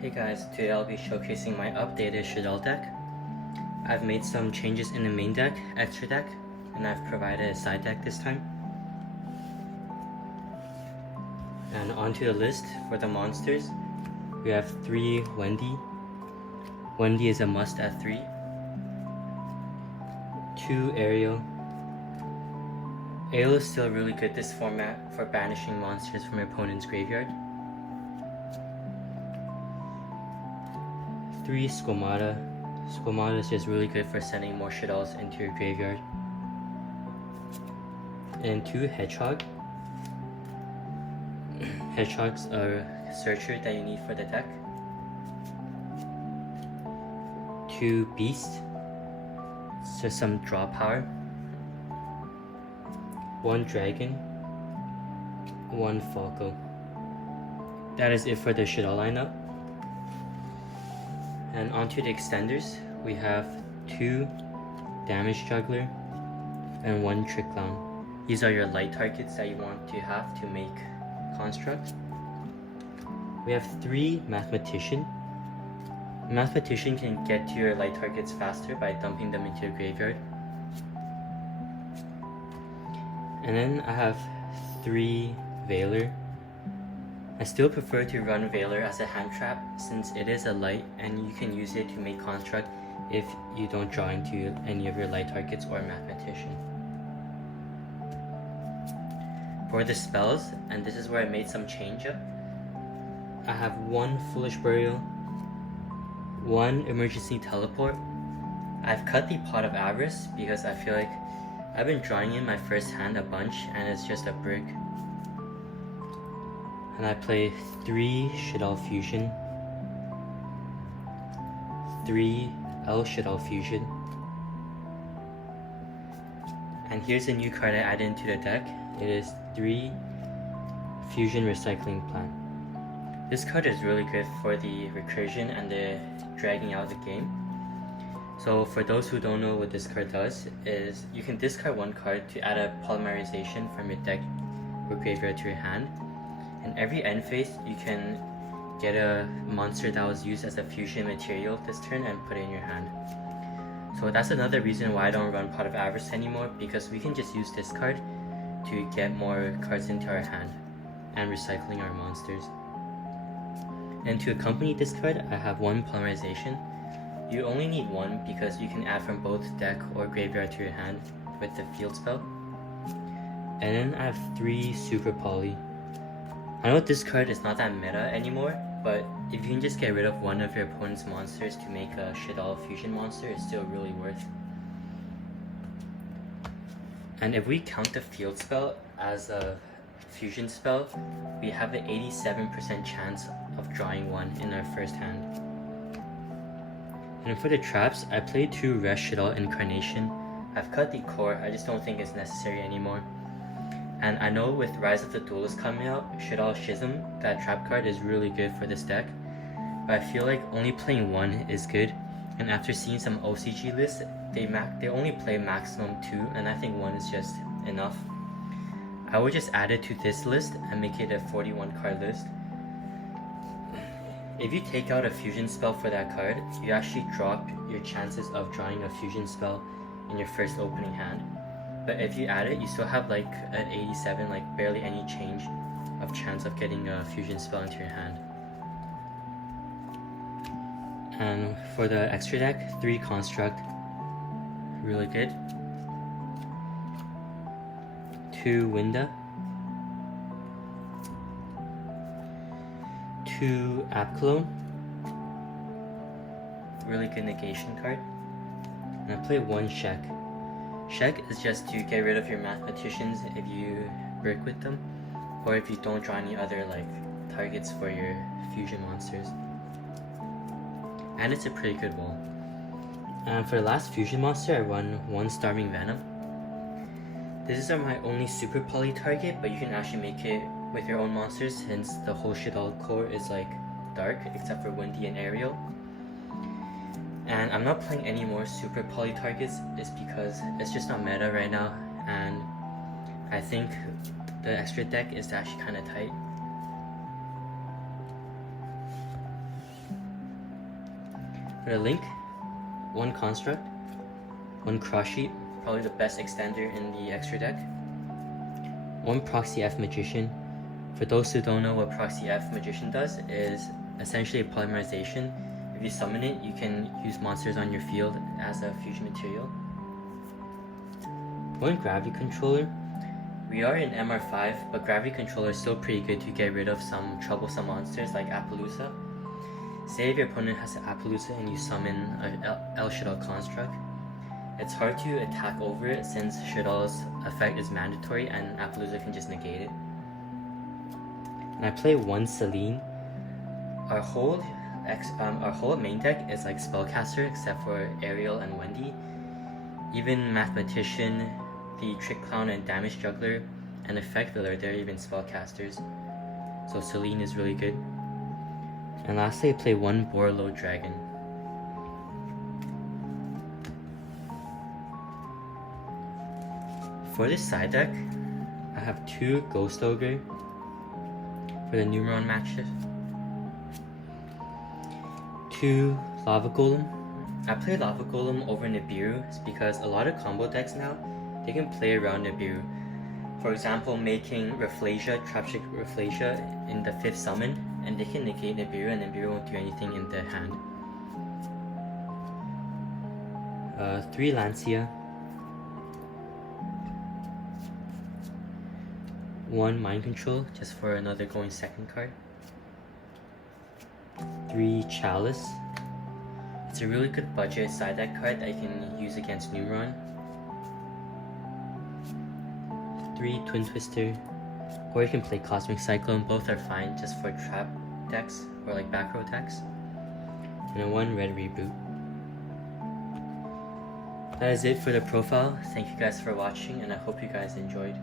Hey guys, today I'll be showcasing my updated SHADDOLL deck. I've made some changes in the main deck, extra deck, and I've provided a side deck this time. And onto the list for the monsters, we have 3 Wendy. Wendy is a must at 3. 2 Ariel. Ariel is still really good this format for banishing monsters from your opponent's graveyard. 3 Squamata. Squamata is just really good for sending more SHADDOLLs into your graveyard. And 2 Hedgehog. Hedgehog's a searcher that you need for the deck. 2 Beast. It's just some draw power. 1 Dragon. 1 Falco. That is it for the SHADDOLL lineup. And onto the extenders, we have 2 Damage Juggler and 1 Trick Clown. These are your light targets that you want to have to make construct. We have 3 Mathematician. Mathematician can get to your light targets faster by dumping them into your graveyard. And then I have 3 Veiler. I still prefer to run Veiler as a hand trap since it is a light and you can use it to make construct if you don't draw into any of your light targets or Mathematician. For the spells, and this is where I made some change up, I have 1 Foolish Burial, 1 Emergency Teleport. I've cut the Pot of Avarice because I feel like I've been drawing in my first hand a bunch and it's just a brick. And I play 3 SHADDOLL Fusion, 3 L SHADDOLL Fusion, and here's a new card I added into the deck. It is 3 Fusion Recycling Plant. This card is really good for the recursion and the dragging out the game. So for those who don't know what this card does, is you can discard 1 card to add a polymerization from your deck or graveyard to your hand. And every end phase, you can get a monster that was used as a fusion material this turn and put it in your hand. So that's another reason why I don't run Pot of Avarice anymore, because we can just use this card to get more cards into our hand and recycling our monsters. And to accompany this card, I have 1 polymerization. You only need 1 because you can add from both deck or graveyard to your hand with the field spell. And then I have 3 Super Poly. I know this card is not that meta anymore, but if you can just get rid of 1 of your opponent's monsters to make a SHADDOLL Fusion monster, it's still really worth. And if we count the field spell as a fusion spell, we have an 87% chance of drawing 1 in our first hand. And for the traps, I played 2 Resh SHADDOLL Incarnation. I've cut the core, I just don't think it's necessary anymore. And I know with Rise of the Duelist coming out, SHADDOLL Schism, that trap card is really good for this deck. But I feel like only playing 1 is good. And after seeing some OCG lists, they only play maximum 2, and I think 1 is just enough. I would just add it to this list and make it a 41 card list. If you take out a fusion spell for that card, you actually drop your chances of drawing a fusion spell in your first opening hand. But if you add it, you still have like an 87, like barely any change of chance of getting a fusion spell into your hand. And for the extra deck, 3 Construct, really good. 2 Winda, 2 Apclo, really good negation card. And I play 1 Shek. Shek is just to get rid of your Mathematicians if you brick with them, or if you don't draw any other like targets for your fusion monsters. And it's a pretty good wall. And for the last fusion monster, I run 1 Starving Venom. This is my only super poly target, but you can actually make it with your own monsters since the whole SHADDOLL core is like dark except for Wendy and Ariel. And I'm not playing any more super poly targets is because it's just not meta right now, and I think the extra deck is actually kind of tight. For the link, 1 construct, 1 cross sheet, probably the best extender in the extra deck, 1 proxy F magician. For those who don't know what proxy F magician does, is essentially a polymerization. If you summon it, you can use monsters on your field as a fusion material. 1 gravity controller. We are in MR5, but gravity controller is still pretty good to get rid of some troublesome monsters like Appaloosa. Say if your opponent has an Appaloosa and you summon an SHADDOLL construct, it's hard to attack over it since SHADDOLL's effect is mandatory and Appaloosa can just negate it. And I play 1 Celine. Our whole main deck is like Spellcaster except for Ariel and Wendy. Even Mathematician, the Trick Clown and Damage Juggler, and Effect Viller, they're even Spellcasters. So Celine is really good. And lastly, I play 1 Borlow Dragon. For this side deck, I have 2 Ghost Ogre for the Numeron matches, 2 Lava Golem. I play Lava Golem over Nibiru because a lot of combo decks now, they can play around Nibiru. For example, making Rafflesia, Trapshik Rafflesia in the 5th summon, and they can negate Nibiru and Nibiru won't do anything in their hand. 3 Lancia, 1 Mind Control, just for another going second card. 3 Chalice. It's a really good budget side deck card that you can use against Numeron. 3 Twin Twister, or you can play Cosmic Cyclone. Both are fine just for trap decks or like back row decks. And then 1 Red Reboot. That is it for the profile. Thank you guys for watching and I hope you guys enjoyed.